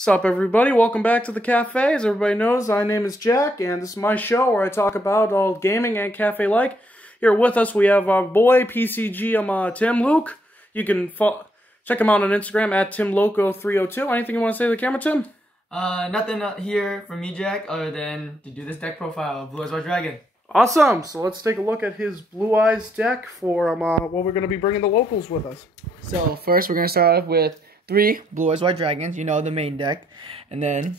Sup everybody, welcome back to the cafe. As everybody knows, my name is Jack, and this is my show where I talk about all gaming and cafe-like. Here with us we have our boy, PCG, Tim Luc. You can check him out on Instagram at TimLuc0302. Anything you want to say to the camera, Tim? Nothing here from me, Jack, other than to do this deck profile of Blue Eyes White Dragon. Awesome, so let's take a look at his Blue Eyes deck for what we're going to be bringing the locals with us. So first we're going to start off with 3 Blue Eyes White Dragons, you know, the main deck. And then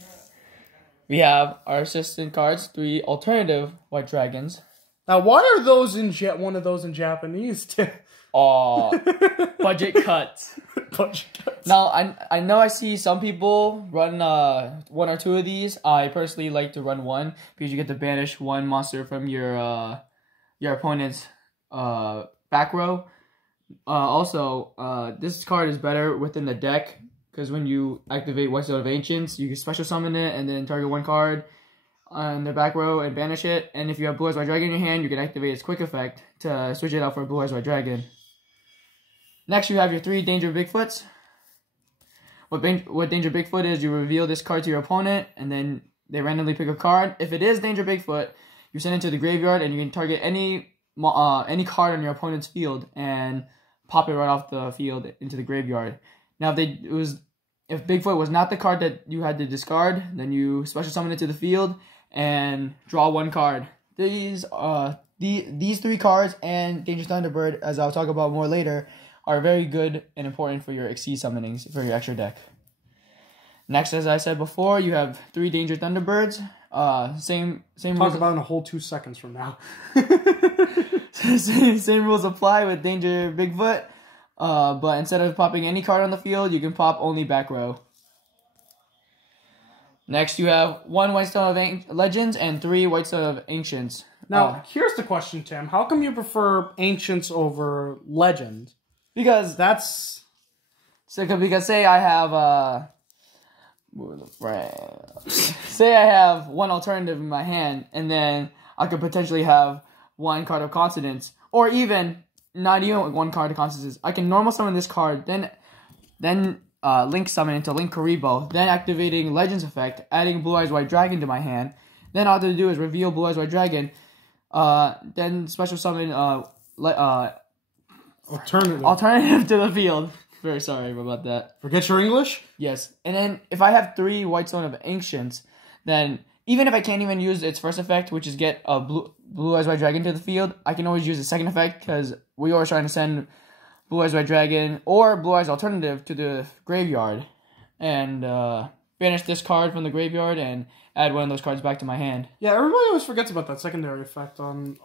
we have our assistant cards, 3 alternative White Dragons. Now, why are those in one of those in Japanese, Tim? Aw, budget cuts. Budget cuts. Now, I know I see some people run 1 or 2 of these. I personally like to run 1 because you get to banish 1 monster from your opponent's back row. Also, this card is better within the deck because when you activate White Stone of Ancients, you can special summon it and then target 1 card on the back row and banish it. And if you have Blue Eyes White Dragon in your hand, you can activate its quick effect to switch it out for a Blue Eyes White Dragon. Next, you have your 3 Danger Bigfoots. What Danger Bigfoot is, you reveal this card to your opponent, and then they randomly pick a card. If it is Danger Bigfoot, you send it to the graveyard, and you can target any card on your opponent's field and pop it right off the field into the graveyard. Now, if Bigfoot was not the card that you had to discard, then you special summon it to the field and draw 1 card. These 3 cards and Dangerous Thunderbird, as I'll talk about more later, are very good and important for your Exceed summonings for your extra deck. Next, as I said before, you have 3 Dangerous Thunderbirds. Same Talk rules about in a whole 2 seconds from now. same rules apply with Danger Bigfoot. But instead of popping any card on the field, you can pop only back row. Next, you have 1 White Stone of Legends and 3 White Stone of Ancients. Now, here's the question, Tim. How come you prefer Ancients over Legends? Because say I have say I have 1 alternative in my hand, and then I could potentially have 1 card of Consonance, or even not even 1 card of Consonance. I can normal summon this card, then Link summon into Link Karibo, then activating Legends effect, adding Blue Eyes White Dragon to my hand. Then all I have to do is reveal Blue Eyes White Dragon, then special summon Alternative to the field. Very sorry about that. Forget your English? Yes. And then if I have 3 White Stone of Ancients, then even if I can't even use its first effect, which is get a Blue Eyes White Dragon to the field, I can always use the second effect because we are trying to send Blue Eyes White Dragon or Blue Eyes Alternative to the graveyard and banish this card from the graveyard and add 1 of those cards back to my hand. Yeah, everybody always forgets about that secondary effect on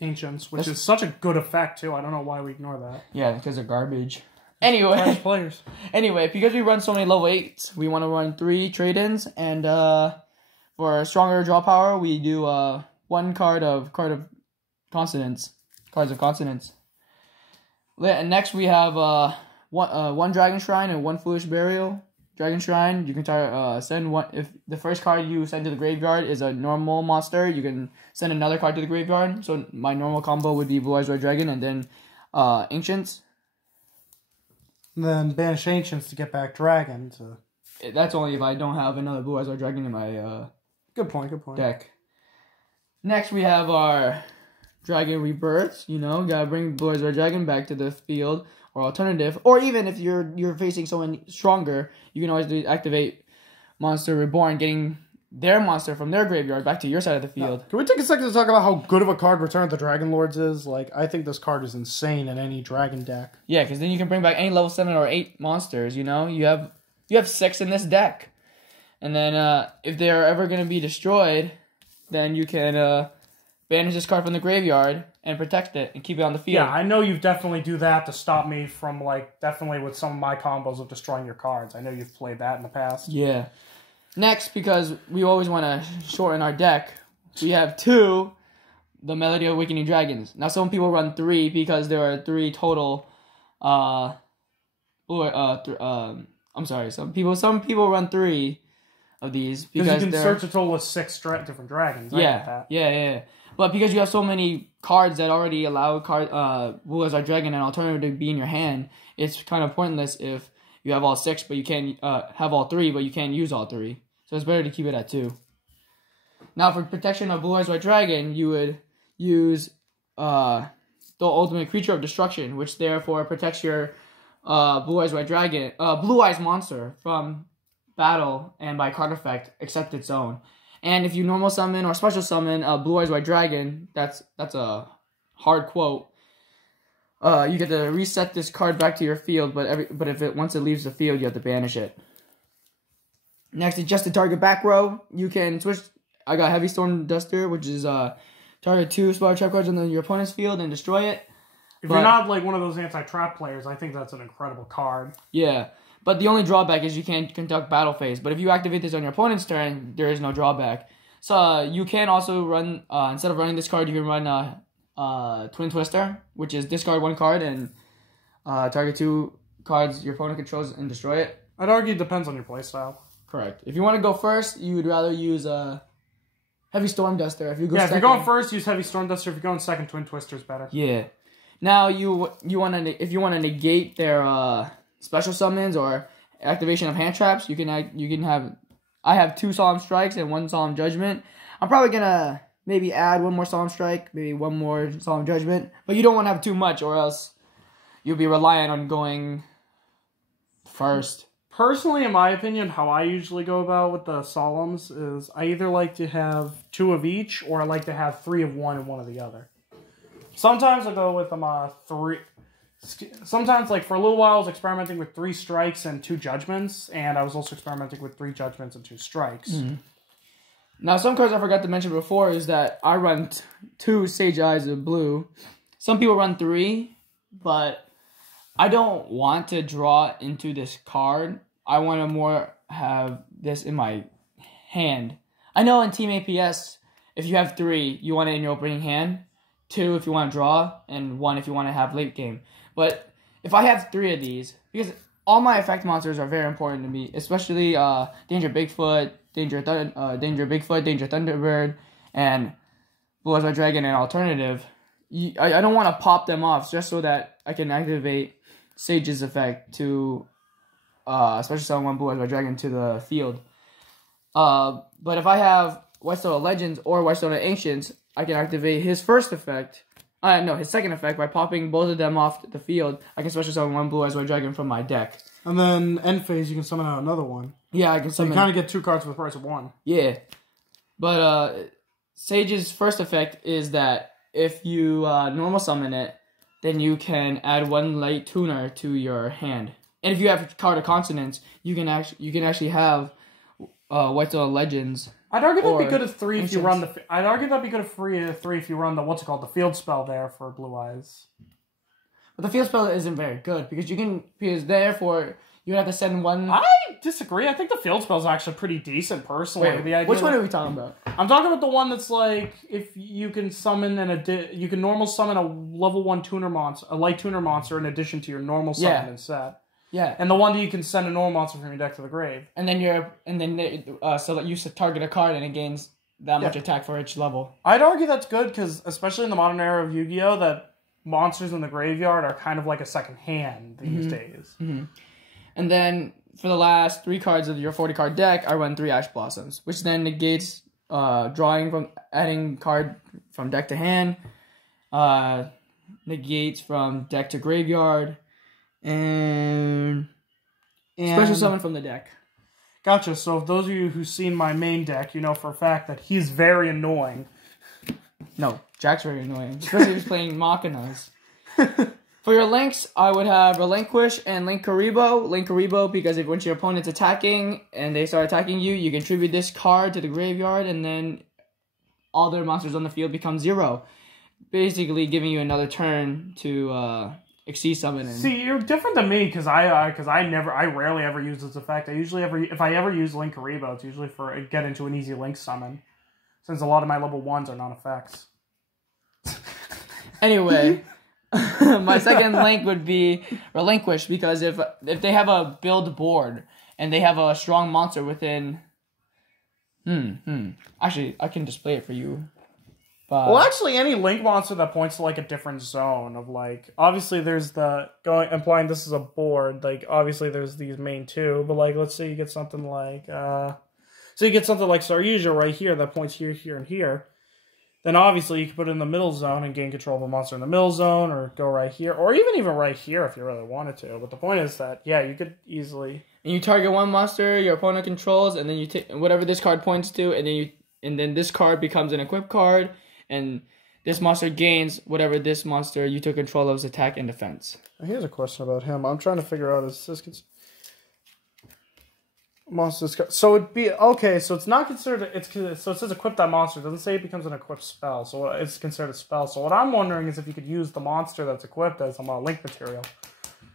Ancients, which is such a good effect too. I don't know why we ignore that. Yeah, because they're garbage. Anyway, players. Anyway, because we run so many level 8s, we want to run 3 trade-ins, and for stronger draw power, we do 1 card of Consonance. Cards of Consonance. And next we have 1 Dragon Shrine and 1 Foolish Burial. Dragon Shrine, you can send 1. If the first card you send to the graveyard is a normal monster, you can send another card to the graveyard. So my normal combo would be Blue Eyes White Dragon and then Ancients. And then banish Ancients to get back Dragon. That's only if I don't have another Blue Eyes White Dragon in my good point. Deck. Next we have our Dragon Rebirths. You know, gotta bring Blue Eyes White Dragon back to the field. Or alternative, or even if you're facing someone stronger, you can always activate Monster Reborn, getting their monster from their graveyard back to your side of the field. Now, can we take a second to talk about how good of a card Return of the Dragon Lords is? Like, I think this card is insane in any Dragon deck. Yeah, because then you can bring back any level 7 or 8 monsters. You know, you have 6 in this deck, and then if they are ever going to be destroyed, then you can banish this card from the graveyard and protect it and keep it on the field. Yeah, I know you definitely do that to stop me from, definitely with some of my combos of destroying your cards. I know you've played that in the past. Yeah. Next, because we always want to shorten our deck, we have 2, the Melody of Awakening Dragons. Now, some people run 3 because there are 3 total, I'm sorry, some people run 3 of these. Because you can search a total of 6 different dragons. Yeah. But because you have so many cards that already allow Blue Eyes White Dragon and Alternative to be in your hand, it's kind of pointless if you have all 6, but you can't have all 3, but you can't use all 3. So it's better to keep it at 2. Now for protection of Blue Eyes White Dragon, you would use the ultimate creature of destruction, which therefore protects your Blue Eyes White Dragon, Blue Eyes monster from battle and by card effect, except its own. And if you normal summon or special summon a Blue Eyes White Dragon, that's a hard quote. You get to reset this card back to your field, but if once it leaves the field, you have to banish it. Next, adjust the target back row. You can switch. I got Heavy Storm Duster, which is target 2 spot trap cards on your opponent's field and destroy it. If you're not like one of those anti-trap players, I think that's an incredible card. Yeah, but the only drawback is you can't conduct battle phase. But if you activate this on your opponent's turn, there is no drawback. So you can also run, instead of running this card, you can run Twin Twister, which is discard 1 card and target 2 cards your opponent controls and destroy it. I'd argue it depends on your playstyle. Correct. If you want to go first, you would rather use Heavy Storm Duster. If you go if second, you're going first, use Heavy Storm Duster. If you're going second, Twin Twister is better. Yeah. Now if you want to negate their special summons or activation of hand traps, you can have. I have 2 Solemn Strikes and 1 Solemn Judgment. I'm probably gonna maybe add 1 more Solemn Strike, maybe 1 more Solemn Judgment, but you don't want to have too much, or else you'll be reliant on going first. Personally, in my opinion, how I usually go about with the Solemns is I either like to have 2 of each, or I like to have 3 of one and 1 of the other. Sometimes I go with them 3. Sometimes, like for a little while, I was experimenting with 3 strikes and 2 judgments, and I was also experimenting with 3 judgments and 2 strikes. Mm-hmm. Now, some cards I forgot to mention before is that I run 2 Sage Eyes of Blue. Some people run 3, but I don't want to draw into this card. I want to more have this in my hand. I know in Team APS, if you have 3, you want it in your opening hand. 2 if you want to draw, and 1 if you want to have late game. But if I have 3 of these, because all my effect monsters are very important to me, especially Danger Bigfoot, Danger Bigfoot, Danger Thunderbird, and Blue Eyes White Dragon and Alternative. I don't want to pop them off just so that I can activate Sage's effect to especially summon 1 Blue Eyes White Dragon to the field. But if I have Whitestone of Legends or Whitestone of Ancients, I can activate his first effect. His second effect by popping both of them off the field. I can special summon 1 Blue Eyes White Dragon from my deck. And then end phase, you can summon out another one. Yeah, I can summon. So you kind of get 2 cards for the price of 1. Yeah, but Sage's first effect is that if you normal summon it, then you can add 1 light tuner to your hand. And if you have a card of consonants, you can actually have Whitestone Legends. I'd argue that'd be good at 3 if you run the. I'd argue that'd be good at 3 if you run the the field spell there for Blue Eyes. But the field spell isn't very good because therefore you have to send 1. I disagree. I think the field spell is actually pretty decent personally. Wait, which one are we talking about? I'm talking about the one that's like if you can summon you can normal summon a level 1 tuner monster, a light tuner monster in addition to your normal summon and set. Yeah, and the one that you can send a normal monster from your deck to the grave, so that you target a card and it gains that much attack for each level. I'd argue that's good because especially in the modern era of Yu-Gi-Oh, that monsters in the graveyard are kind of like a second hand these days. Mm-hmm. And then for the last 3 cards of your 40 card deck, I run 3 Ash Blossoms, which then negates adding card from deck to hand, negates from deck to graveyard. And special summon from the deck. Gotcha. So if those of you who've seen my main deck, you know for a fact that he's very annoying. No, Jack's very annoying. Especially if he's playing Machinas. For your links, I would have Relinquish and Link Karibo. Link Karibo because once your opponent's attacking and they start attacking you, you can tribute this card to the graveyard and then all their monsters on the field become 0. Basically giving you another turn to Exceed Summon. See, you're different than me because I rarely ever use this effect. If I ever use Link Karibo, it's usually for get into an easy Link summon, since a lot of my level 1s are non-effects. Anyway, my second link would be Relinquish because if they have a build board and they have a strong monster within, actually I can display it for you. 5. Well, actually, any link monster that points to like a different zone of like, obviously there's the implying this is a board. Like, obviously there's these main 2, but like, let's say you get something like, so you get something like Saryuja right here that points here, here, and here. Then obviously you can put it in the middle zone and gain control of a monster in the middle zone, or go right here, or even right here if you really wanted to. But the point is that, yeah, you could easily. And you target one monster your opponent controls, and then you take whatever this card points to, and then this card becomes an equipped card. And this monster gains whatever this monster you took control of's attack and defense. Here's a question about him. I'm trying to figure out is this monsters. So it'd be okay. So it's not considered. So it says equip that monster. It doesn't say it becomes an equipped spell. So it's considered a spell. So what I'm wondering is if you could use the monster that's equipped as a link material.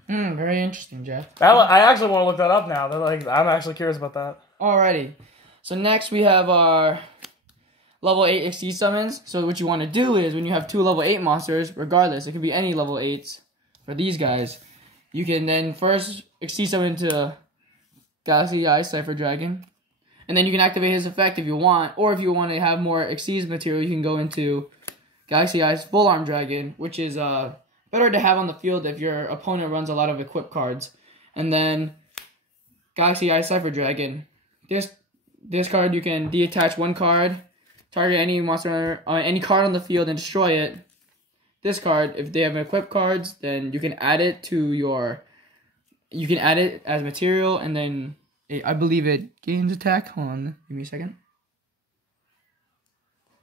Very interesting, Jeff. I actually want to look that up now. I'm actually curious about that. Alrighty. So next we have our level 8 Exceed summons. So what you want to do is when you have 2 level 8 monsters, regardless, it could be any level 8s for these guys, you can then first Exceed summon into Galaxy Eye Cypher Dragon. And then you can activate his effect if you want, or if you want to have more Exceed material, you can go into Galaxy Eye's Full Arm Dragon, which is better to have on the field if your opponent runs a lot of equipped cards. And then Galaxy Eye Cypher Dragon. This card you can detach one card, target any monster, any card on the field and destroy it. This card, if they have equipped cards, then you can add it to your. You can add it as material, and then I believe it gains attack. Hold on, give me a second.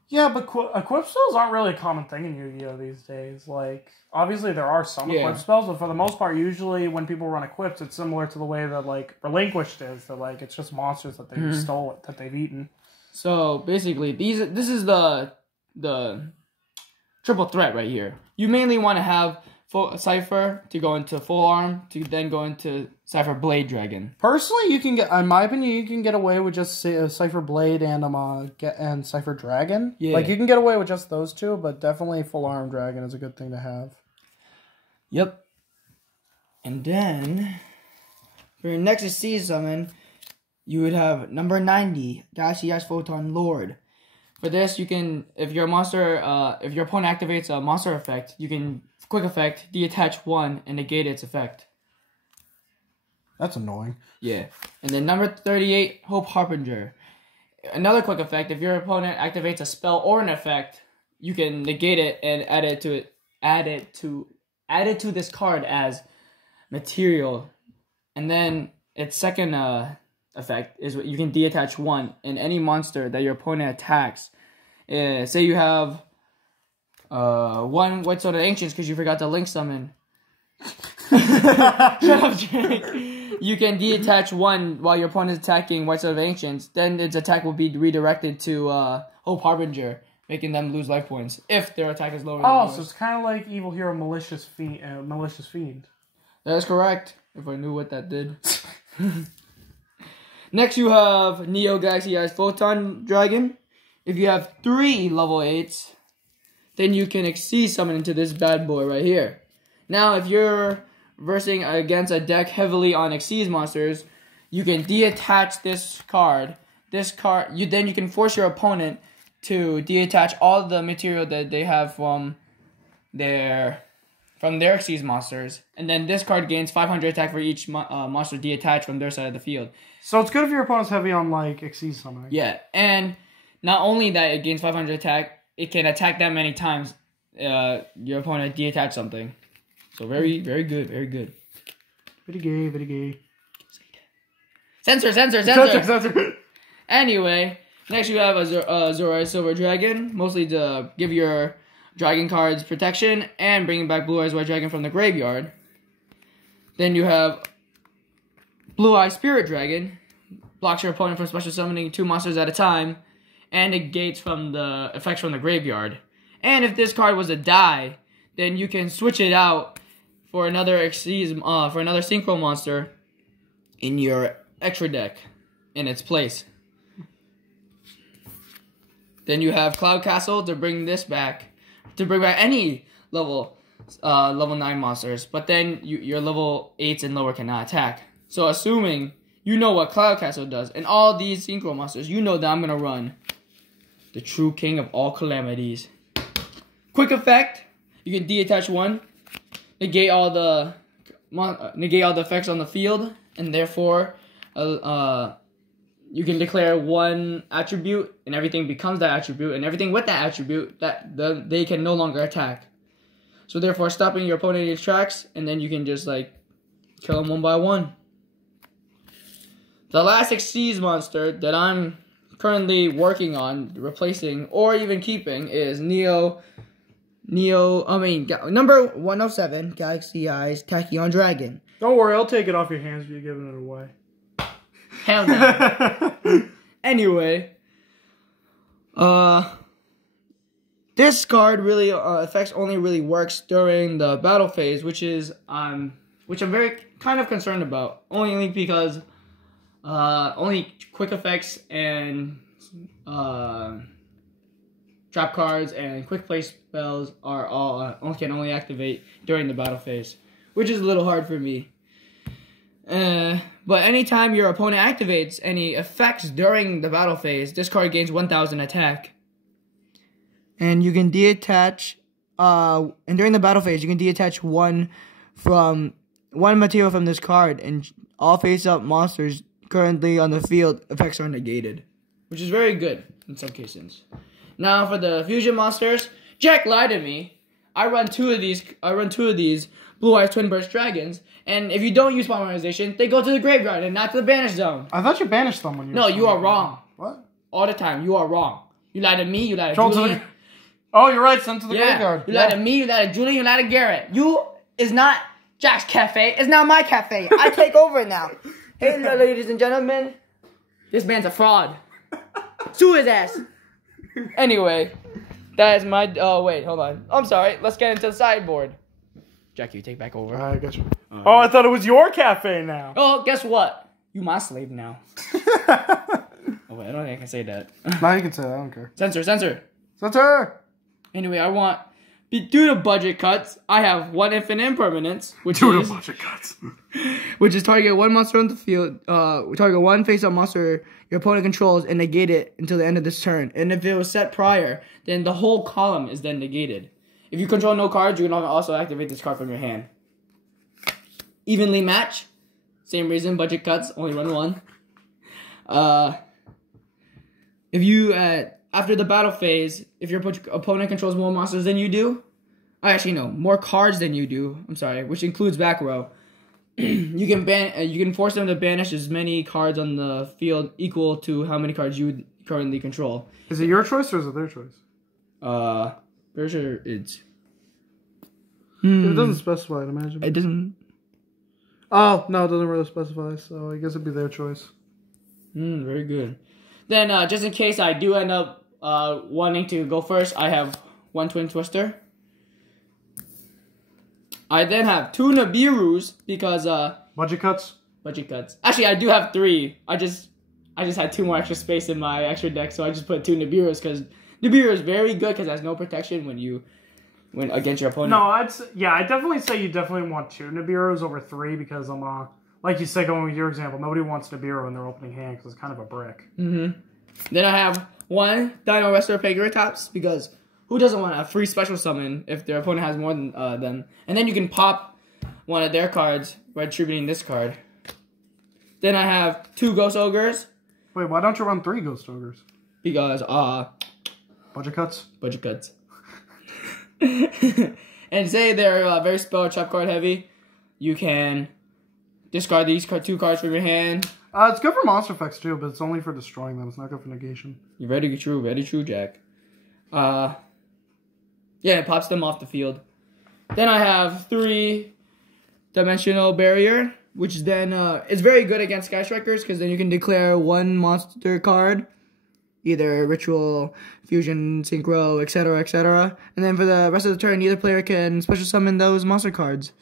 Yeah, but equip spells aren't really a common thing in Yu-Gi-Oh! These days. Like, obviously there are some equip spells, but for the most part, usually when people run equips, it's similar to the way that, like, Relinquished is. That, like, it's just monsters that they've stolen, that they've eaten. So, basically, this is the triple threat right here. You mainly want to have Cypher to go into Full Arm, to then go into Cypher Blade Dragon. Personally, you can get, in my opinion, you can get away with just Cypher Blade and Cypher Dragon. Yeah. Like, you can get away with just those 2, but definitely Full Arm Dragon is a good thing to have. Yep. And then, for your next Exceed summon, you would have number 90, Galaxy Ice Photon Lord. For this, you can, if your opponent activates a monster effect, you can quick effect, detach 1, and negate its effect. That's annoying. Yeah. And then number 38, Hope Harbinger. Another quick effect, if your opponent activates a spell or an effect, you can negate it and add it to this card as material. And then its second effect is you can detach 1, and any monster that your opponent attacks. Say you have 1 White Sword of the Ancients because you forgot to link summon. Shut up, Jay. You can detach 1 while your opponent is attacking White Sword of the Ancients. Then its attack will be redirected to Hope Harbinger, making them lose life points if their attack is lower than yours. So it's kind of like Evil Hero Malicious Fiend. That is correct, if I knew what that did. Next you have Neo Galaxy Eyes Photon Dragon. If you have 3 level 8s, then you can Exceed summon into this bad boy right here. Now, if you're versing against a deck heavily on Exceed monsters, you can detach this card. Then you can force your opponent to detach all the material that they have from their Exceed monsters, and then this card gains 500 attack for each monster detached from their side of the field. So it's good if your opponent's heavy on, like, Exceed summoning. Yeah, and not only that it gains 500 attack, it can attack that many times your opponent detach something. So very, very good, very good. Very gay, very gay. Censor. Anyway, next you have a Zorai Silver Dragon, mostly to give your dragon cards protection and bringing back Blue Eyes White Dragon from the graveyard. Then you have Blue Eye Spirit Dragon, blocks your opponent from special summoning 2 monsters at a time, and negates from the effects from the graveyard. And if this card was a die, then you can switch it out for another synchro monster in your extra deck in its place. Then you have Cloud Castle to bring this back, to bring back any level 9 monsters, but then your level 8s and lower cannot attack. So assuming you know what Cloud Castle does, and all these synchro monsters, you know that I'm going to run the true king of all calamities, quick effect. You can deattach one, negate all the effects on the field, and therefore, you can declare one attribute, and everything becomes that attribute, and everything with that attribute they can no longer attack. So therefore, stopping your opponent in his tracks, and then you can just like kill them one by one. The last Xyz monster that I'm currently working on replacing or even keeping is number 107, Galaxy Eyes Tachyon Dragon. Don't worry, I'll take it off your hands if you're giving it away. Hell no. Anyway, this card really effects only really works during the battle phase, which I'm very kind of concerned about, only because only quick effects and trap cards and quick play spells can only activate during the battle phase, which is a little hard for me. But anytime your opponent activates any effects during the battle phase, this card gains 1,000 attack. And you can deattach, and during the battle phase, you can deattach one material from this card, and all face-up monsters currently on the field effects are negated, which is very good in some cases. Now for the fusion monsters, Jack lied to me. I run two of these Blue Eyes Twin Burst Dragons, and if you don't use polymerization, they go to the graveyard and not to the banish zone. I thought you banished them when you. No, you are wrong. What? All the time, you are wrong. You lied to me. You lied to Julian. Oh, you're right. Sent to the graveyard. You lied to me. You lied to Julian. You lied to Garrett. You is not Jack's cafe. It's now my cafe. I take over now. Hey, ladies and gentlemen, this man's a fraud. Sue his ass. Anyway, that is my. Oh wait, hold on. I'm sorry. Let's get into the sideboard. Jack, you take back over. I got you. Oh, I thought it was your cafe now. Oh, guess what? You my slave now. Oh wait, I don't think I can say that. Now you can say that. I don't care. Censor. Anyway, due to budget cuts, I have one infinite impermanence, which is target one monster on the field, target one face-up monster your opponent controls and negate it until the end of this turn. And if it was set prior, then the whole column is then negated. If you control no cards, you can also activate this card from your hand. Evenly match, same reason, budget cuts, only run one. If you after the battle phase, if your opponent controls more monsters than you do, more cards than you do. I'm sorry, which includes back row. You can force them to banish as many cards on the field equal to how many cards you currently control. Is it your choice or is it their choice? Pretty sure it's. It doesn't specify, I'd imagine. It doesn't. Oh no, it doesn't really specify. So I guess it'd be their choice. Very good. Then, just in case I do end up wanting to go first, I have one Twin Twister. I then have two Nibirus because budget cuts. Actually, I do have three. I just had two more extra space in my extra deck, so I just put two Nibirus because Nibiru is very good because it has no protection when against your opponent. No, I'd definitely say you definitely want two Nibirus over three because like you said, going with your example, nobody wants Nibiru in their opening hand because it's kind of a brick. Then I have one Dino Wrestler Pagratops because who doesn't want a free special summon if their opponent has more than them? And then you can pop one of their cards by attributing this card. Then I have two Ghost Ogres. Wait, why don't you run three Ghost Ogres? Because budget cuts. And say they're very spell trap card heavy, you can discard these two cards from your hand. It's good for monster effects too, but it's only for destroying them. It's not good for negation. Very true, Jack. Yeah, it pops them off the field. Then I have 3-dimensional barrier, which then is very good against Sky Strikers because then you can declare one monster card, either Ritual, Fusion, Synchro, etc., etc. And then for the rest of the turn, either player can special summon those monster cards.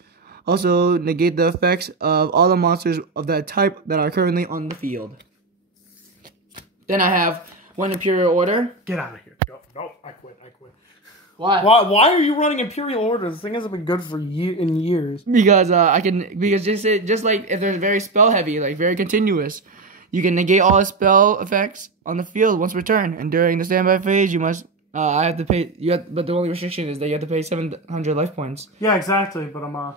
Also, negate the effects of all the monsters of that type that are currently on the field. Then I have one Imperial Order. Get out of here. Go. No, I quit. Why? Why are you running Imperial Order? This thing hasn't been good for years. Because just like if they're very spell heavy, like very continuous, you can negate all the spell effects on the field once per turn. And during the standby phase, you must I have to pay. But the only restriction is that you have to pay 700 life points. Yeah, exactly. But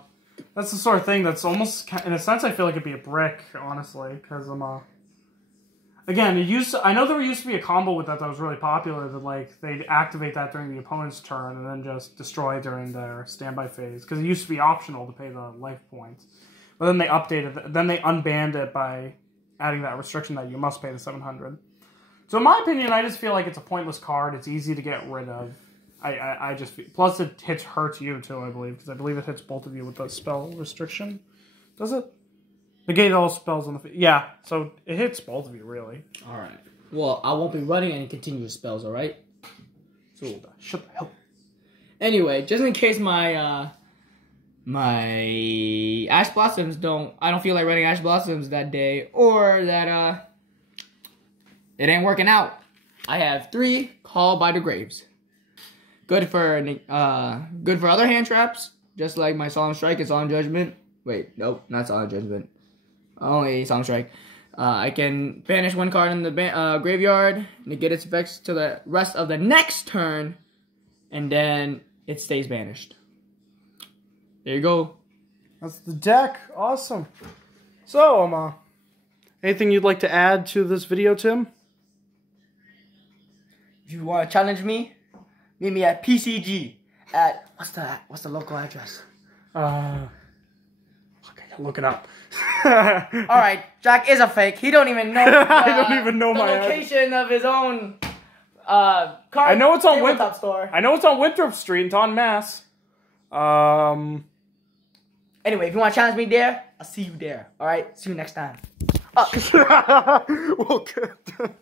that's the sort of thing that's almost, in a sense, I feel like it'd be a brick, honestly, because again, I know there used to be a combo with that was really popular. That like they'd activate that during the opponent's turn and then just destroy it during their standby phase. Because it used to be optional to pay the life points, but then they updated. Then they unbanned it by adding that restriction that you must pay the 700. So in my opinion, I just feel like it's a pointless card. It's easy to get rid of. I just feel, plus it hurts you too, I believe, because I believe it hits both of you with the spell restriction. Does it? Negate all spells on the field. Yeah, so it hits both of you, really. All right. Well, I won't be running any continuous spells, all right? So shut the hell. Anyway, just in case my my Ash Blossoms I don't feel like running Ash Blossoms that day, or that it ain't working out, I have 3 Call by the Graves. Good for other hand traps, just like my Solemn Strike and Solemn Judgment. Wait, nope, not Solemn Judgment. Only Solemn Strike. I can banish 1 card in the graveyard, negate its effects to the rest of the next turn, and then it stays banished. There you go. That's the deck. Awesome. So, anything you'd like to add to this video, Tim? If you want to challenge me, meet me at PCG at what's the local address? Look it up. All right, Jack is a fake. He don't even know. I don't even know the my location of his own card. I know it's on Winthrop store. I know it's on Winthrop Street in Taunton, Mass. Anyway, if you want to challenge me there, I'll see you there. All right, see you next time. Well, good.